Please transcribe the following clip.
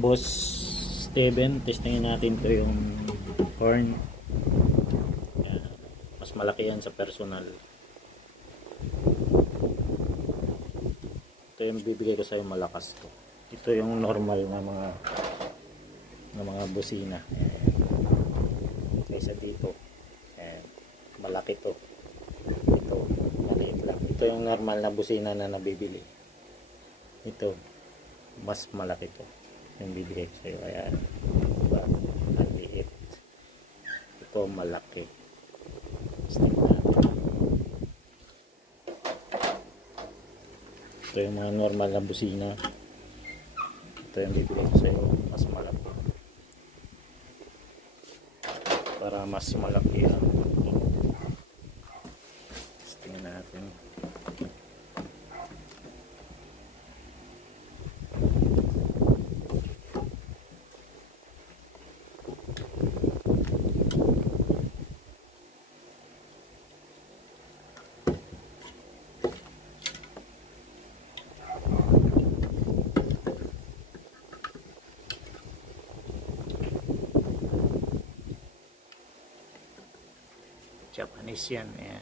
Boss Steven, testingin natin to yung horn. Yan. Mas malaki yan sa personal. Ito yung bibigay ko sa yung malakas to. Ito yung normal na mga busina. Kaysa dito. Yan. Malaki to. Ito, maliit lang. Ito yung normal na busina na nabibili. Ito, mas malaki to. Yung bibigay ko sa'yo. Ayan. Diba? Maliit. Ito malaki. Stick natin. Ito yung mga normal na busina. Ito yung bibigay ko sa'yo. Mas malaki. Para mas malaki yan. Tingnan natin. Japanese yan. Ayan.